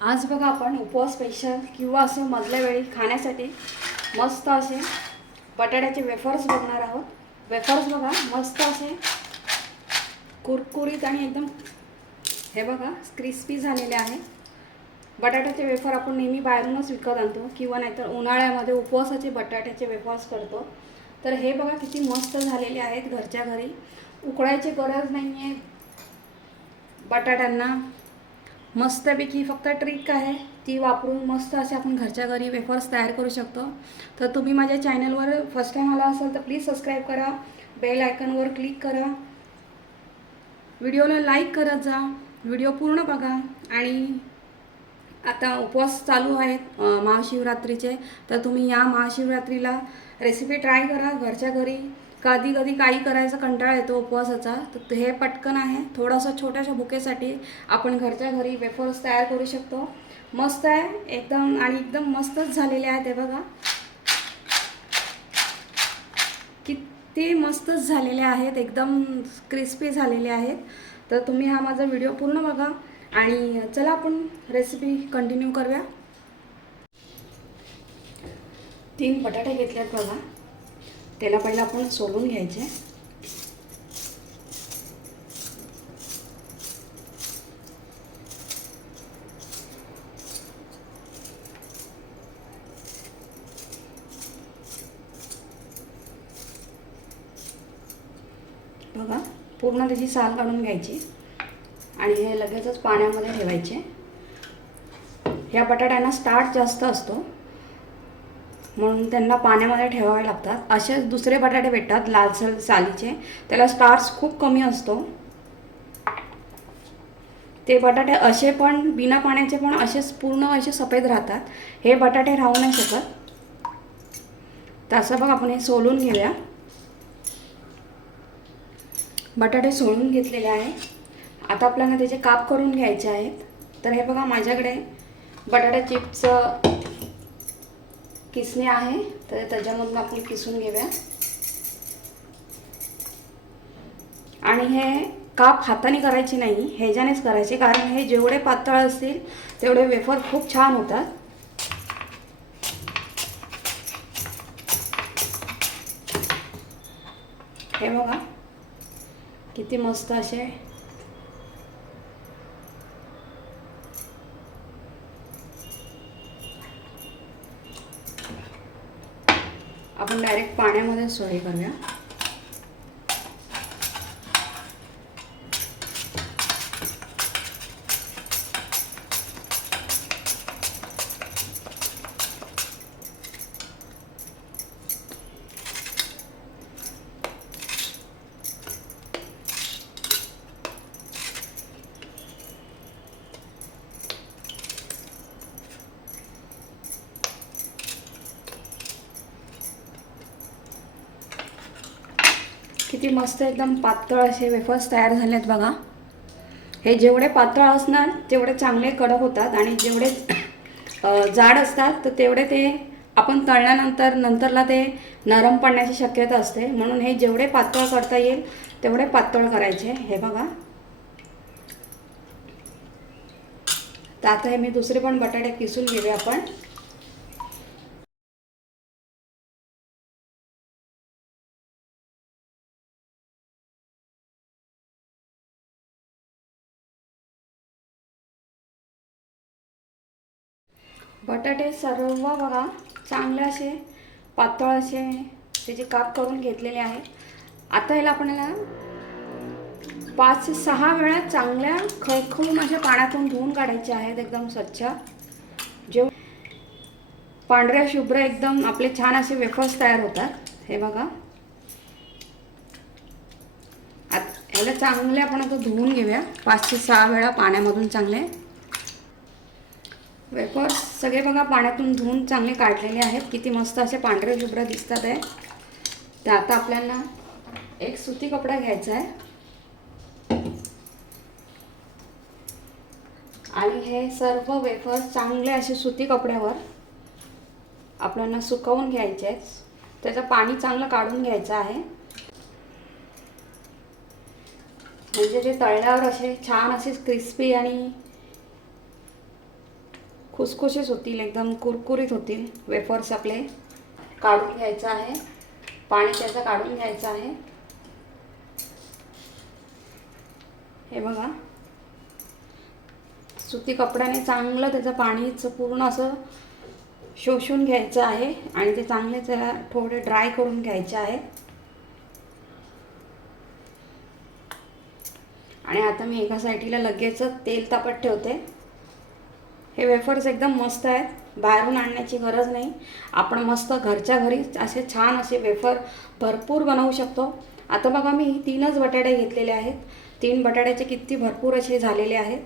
आज बघा आपण उपवास स्पेशल किंवा असं मधल्या वेळी खाण्यासाठी मस्त असे बटाट्याचे वेफर्स बघणार आहोत. वेफर्स बघा मस्त असे कुरकुरीत आणि एकदम हे बघा क्रिस्पी झालेले आहे. बटाट्याचे वेफर आपण नेहमी बाहेरूनच विकत आणतो किंवा नाहीतर उन्हाळ्यामध्ये उपवासाचे बटाट्याचे वेफर्स करतो. तर हे बघा किती मस्त झालेले आहेत घरच्या घरी. उकळायची गरज नाही आहे बटाट्यांना. मस्तपैकी फक्त ट्रिक आहे. ती वापरून मस्त असे आपण घरच्या घरी वेफर्स तयार करू शकतो. तर तुम्ही माझ्या चॅनलवर फर्स्ट टाईम आला असाल तर प्लीज सबस्क्राईब करा. बेल आयकनवर क्लिक करा. व्हिडिओला लाईक करत जा. व्हिडिओ पूर्ण बघा. आणि आता उपवास चालू आहेत महाशिवरात्रीचे. तर तुम्ही या महाशिवरात्रीला रेसिपी ट्राय करा घरच्या घरी. कधी कधी काही करायचा कंटाळा येतो उपवासाचा. तर हे पटकन आहे. थोडासा छोट्याशा बुकेसाठी आपण घरच्या घरी वेफर्स तयार करू शकतो. मस्त आहे. एकदम आणि एकदम मस्तच झालेले आहे ते बघा. किती मस्तच झालेले आहेत. एकदम क्रिस्पी झालेले आहेत. तर तुम्ही हा माझा व्हिडिओ पूर्ण बघा आणि चला आपण रेसिपी कंटिन्यू करूया. तीन बटाटे घेतल्यात बघा. त्याला पहिला आपण सोलून घ्यायचे. बघा पूर्ण त्याची साल काढून घ्यायची. आणि हे लगेचच पाण्यामध्ये ठेवायचे. ह्या बटाट्यांना स्टार्ट जास्त असतो. म्हणून त्यांना पाण्यामध्ये ठेवावे लागतात. असेच दुसरे बटाटे भेटतात लालसर सालीचे. त्याला स्टार्स खूप कमी असतो. ते बटाटे असे पण बिना पाण्याचे पण असेच पूर्ण असे सफेद राहतात. हे बटाटे राहू नाही शकत. तसं बघ आपण हे सोलून घेऊया. बटाटे सोलून घेतलेले आहे आता आपल्याला त्याचे काप करून घ्यायचे आहेत. तर हे बघा माझ्याकडे बटाटा चिप्स किसणे आहे? तर त्याच्यामधून आपण किसून घेऊया. आणि हे काप हाताने करायचे नाही ह्याच्यानेच करायचे. कारण हे जेवढे पातळ असतील तेवढे वेफर खूप छान होतात. हे बघा किती मस्त असे आपण डायरेक्ट पाण्यामध्ये सोय करूया. मस्त एकदम पातळ असे वेफर्स तयार झाले आहेत बघा. हे जेवढे पातळ असणार तेवढे चांगले कडक होतात आणि जेवढे जाड असतात तर तेवढे ते आपण तळल्यानंतर नंतरला ते नरम पडण्याची शक्यता असते. म्हणून हे जेवढे पातळ करता येईल तेवढे पातळ करायचे. हे बघा. तर आता हे मी दुसरे पण बटाटे किसून घेऊया आपण. बटाटे सर्व बघा चांगले असे पातळ असे त्याचे काप करून घेतलेले आहे आता याला आपल्याला पाच ते सहा वेळा चांगल्या खळखळून अशा पाण्यातून धुवून काढायचे आहेत एकदम स्वच्छ. जे पांढऱ्या शुभ्र एकदम आपले छान असे वेफर्स तयार होतात. हे बघा. आत ह्याला चांगले आपण आता धुवून घेऊया. पाच ते सहा वेळा पाण्यामधून चांगले वेफर्स सगळे बघा पाण्यातून धुवून चांगले काढलेले आहेत. किती मस्त असे पांढरे शुभ्र दिसतात आहे. तर आता आपल्याला एक सुती कपडा घ्यायचा आहे. आणि हे सर्व वेफर्स चांगले असे सुती कपड्यावर आपल्याला सुकवून घ्यायचे आहेत. त्याचं पाणी चांगलं काढून घ्यायचं आहे. म्हणजे ते तळल्यावर असे छान असे क्रिस्पी आणि खुसखुशीत होतील एकदम कुरकुरीत होतील. वेफर्स आपले काढून घ्यायचं आहे. पाणी त्याचं काढून घ्यायचं आहे. हे बघा. सुती कपड्याने चांगलं त्याचं पाणीचं पूर्ण असं शोषून घ्यायचं आहे आणि ते चांगले त्याला थोडे ड्राय करून घ्यायचे आहे. आणि आता मी एका साईडीला लगेच तेल तापत ठेवते. हे वेफर्स एकदम मस्त आहेत. बाहेरून आणण्याची गरज नाही. आपण मस्त घरच्या घरी असे छान असे वेफर भरपूर बनवू शकतो. आता बघा मी तीनच बटाटे घेतलेले आहेत. तीन बटाट्याचे किती भरपूर असे झालेले आहेत.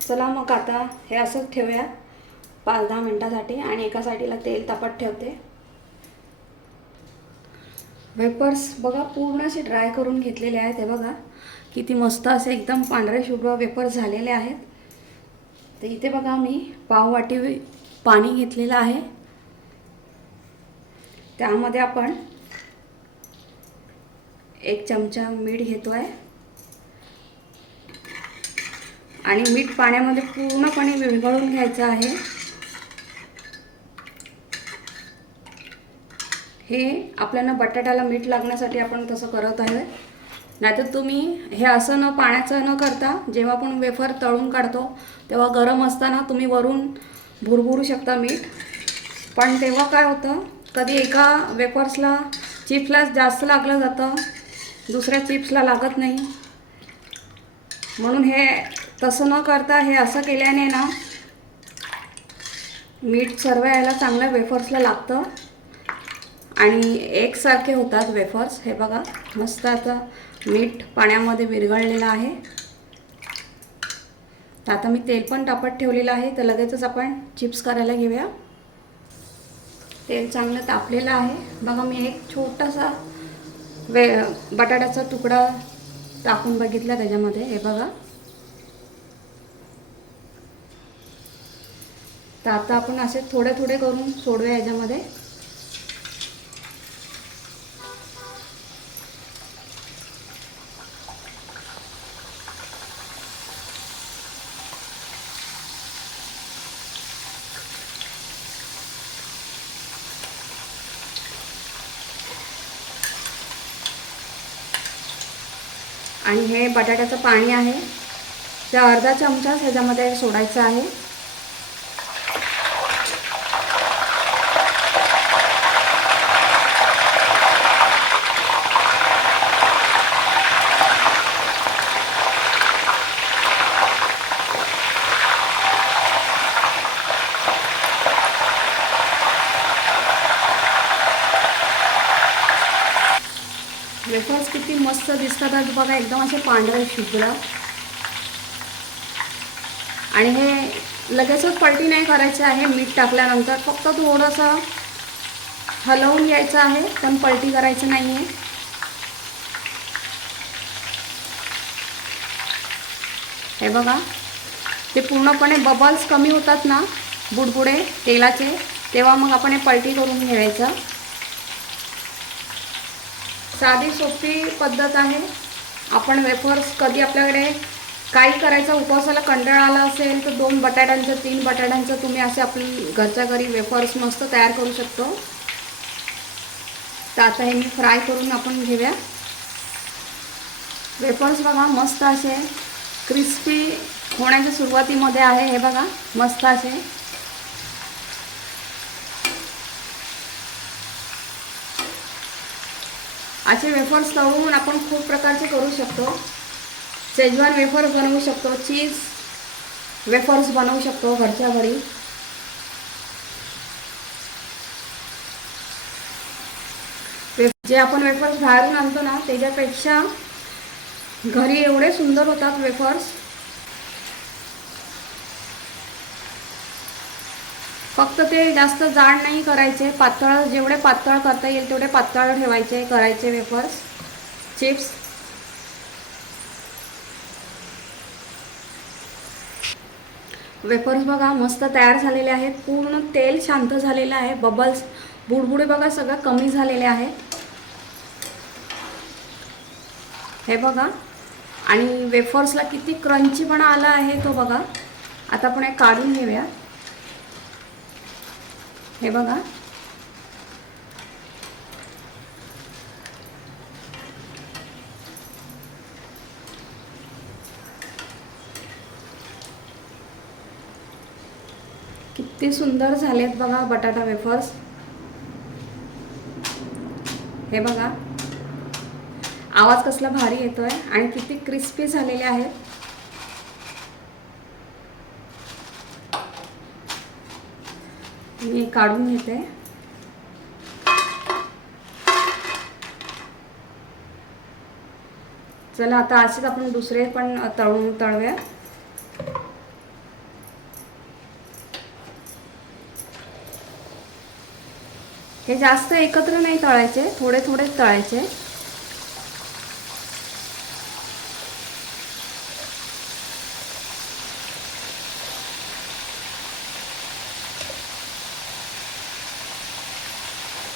चला मग आता हे असंच ठेवूया. पाच दहा मिनटासाठी आणि एका साईडला तेल तापत ठेवते. वेपर्स बघा पूर्ण असे ड्राय करून घेतलेले आहेत हे बघा. किती मस्त असे एकदम पांढरे शुभ्र वेपर्स झालेले आहेत. तर इथे बघा मी पाववाटी पाणी घेतलेलं आहे. त्यामध्ये आपण एक चमचा मीठ घेतो आहे आणि मीठ पाण्यामध्ये पूर्णपणे विरघळून घ्यायचं आहे. हे आपल्याला बटाट्याला मीठ लागण्यासाठी आपण तसं करत आहे. नाहीतर तुम्ही हे असं न पाण्याचं न करता जेव्हा आपण वेफर तळून काढतो तेव्हा गरम असताना तुम्ही वरून भुरभुरू शकता मीठ. पण तेव्हा काय होतं कधी एका वेफर्सला चिप्सला जास्त लागलं जातं दुसऱ्या चिप्सला लागत नाही. म्हणून हे तसं न करता हे असं केल्याने ना मीठ सर्व यायला चांगल्या वेफर्सला लागतं. आणि एकसारखे होतात वेफर्स. हे बघा मस्त आता मीठ पाण्यामध्ये विरघळलेलं आहे. तर आता मी तेल पण तापत ठेवलेलं आहे. तर लगेचच आपण चिप्स करायला घेऊया. तेल चांगलं तापलेलं आहे. बघा मी एक छोटासा वे बटाट्याचा तुकडा टाकून बघितला त्याच्यामध्ये. हे बघा. तर आता आपण असे थोडे थोडे करून सोडूया याच्यामध्ये. आणि हे बटाट्याचं पाणी आहे. ते अर्धा चमचाच ह्याच्यामध्ये सोडायचं आहे. वेफर्स किती मस्त दिसतात आज. बघा एकदम असे पांढरे शुभ्र. आणि हे लगेचच पलटी नाही करायचे आहे मीठ टाकल्यानंतर. फक्त थोडंसं हलवून घ्यायचं आहे पण पलटी करायचं नाही आहे हे बघा ते पूर्णपणे बबल्स कमी होतात ना बुडबुडे तेलाचे तेव्हा मग आपण हे पलटी करून घ्यायचं. साधी सोपी पद्धत आहे. आपण वेफर्स कधी आपल्याकडे काही करायचा उपवासाला कंटाळा आला असेल तर दोन बटाट्यांचं तीन बटाट्यांचं तुम्ही असे आपली घरच्या घरी वेफर्स मस्त तयार करू शकतो. तर आता हे मी फ्राय करून आपण घेऊया. वेफर्स बघा मस्त असे क्रिस्पी होण्याच्या सुरुवातीमध्ये आहे हे बघा मस्त असे. असे वेफर्स तळून आपण खूप प्रकारचे करू शकतो. शेजवान वेफर्स बनवू शकतो चीज वेफर्स बनवू शकतो घरच्या घरी. जे आपण वेफर्स बाहेरून आणतो ना त्याच्यापेक्षा घरी एवढे सुंदर होतात वेफर्स फक्त ते जास्त जाड नाही करायचे पातळ जेवढे पातळ करता येईल तेवढे पातळ ठेवायचे करायचे वेफर्स चिप्स. वेफर्स बघा मस्त तयार झालेले आहेत. पूर्ण तेल शांत झालेलं आहे. बबल्स बुडबुडे बघा सगळं कमी झालेले आहेत हे बघा. आणि वेफर्सला किती क्रंचीपणा आला आहे तो बघा. आता आपण एक काढून घेऊया. हे बघा किती सुंदर झालेत बघा बटाटा वेफर्स. हे बघा. आवाज कसला भारी येतोय आणि किती क्रिस्पी झालेले आहेत. मी काढून घेते. चला आता असेच आपण दुसरे पण तळून तळूया. हे जास्त एकत्र नाही तळायचे थोडे थोडे तळायचे.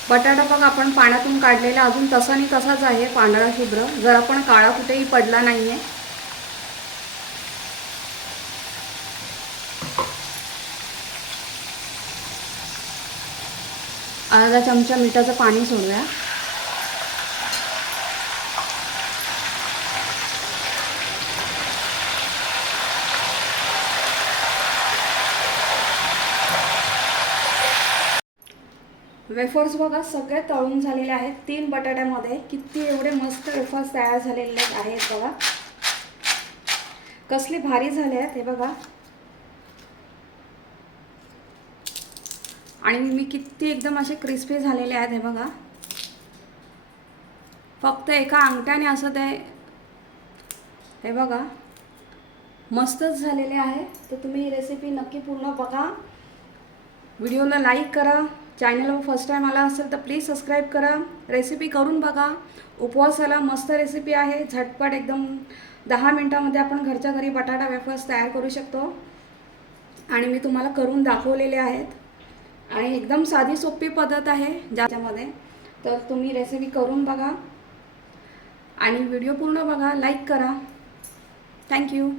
बटाटा बघ आपण पाण्यातून काढलेला अजून तसा नाही तसाच आहे पांढरा शुभ्र. जर आपण काळा कुठेही पडला नाहीये. अर्धा चमचा मिठाचं पाणी सोडूया. वेफर्स बघा सगळे तळून झालेले आहेत. तीन बटाट्यामध्ये किती एवढे मस्त वेफर्स तयार झालेले आहेत बघा. कसले भारी झाले आहेत हे बघा. आणि मी किती एकदम असे क्रिस्पी झालेले आहेत हे बघा. फक्त एका अंगठ्याने असं ते हे बघा. मस्तच झालेले आहे. तर तुम्ही ही रेसिपी नक्की पूर्ण बघा. व्हिडिओला लाईक करा. चॅनलवर फर्स्ट टाईम आला असेल तर प्लीज सबस्क्राईब करा. रेसिपी करून बघा. उपवासाला मस्त रेसिपी आहे. झटपट एकदम दहा मिनटामध्ये आपण घरच्या घरी बटाटा वेफर्स तयार करू शकतो. आणि मी तुम्हाला करून दाखवलेले आहेत. आणि एकदम साधी सोपी पद्धत आहे ज्याच्यामध्ये. तर तुम्ही रेसिपी करून बघा. आणि व्हिडिओ पूर्ण बघा. लाईक करा. थँक्यू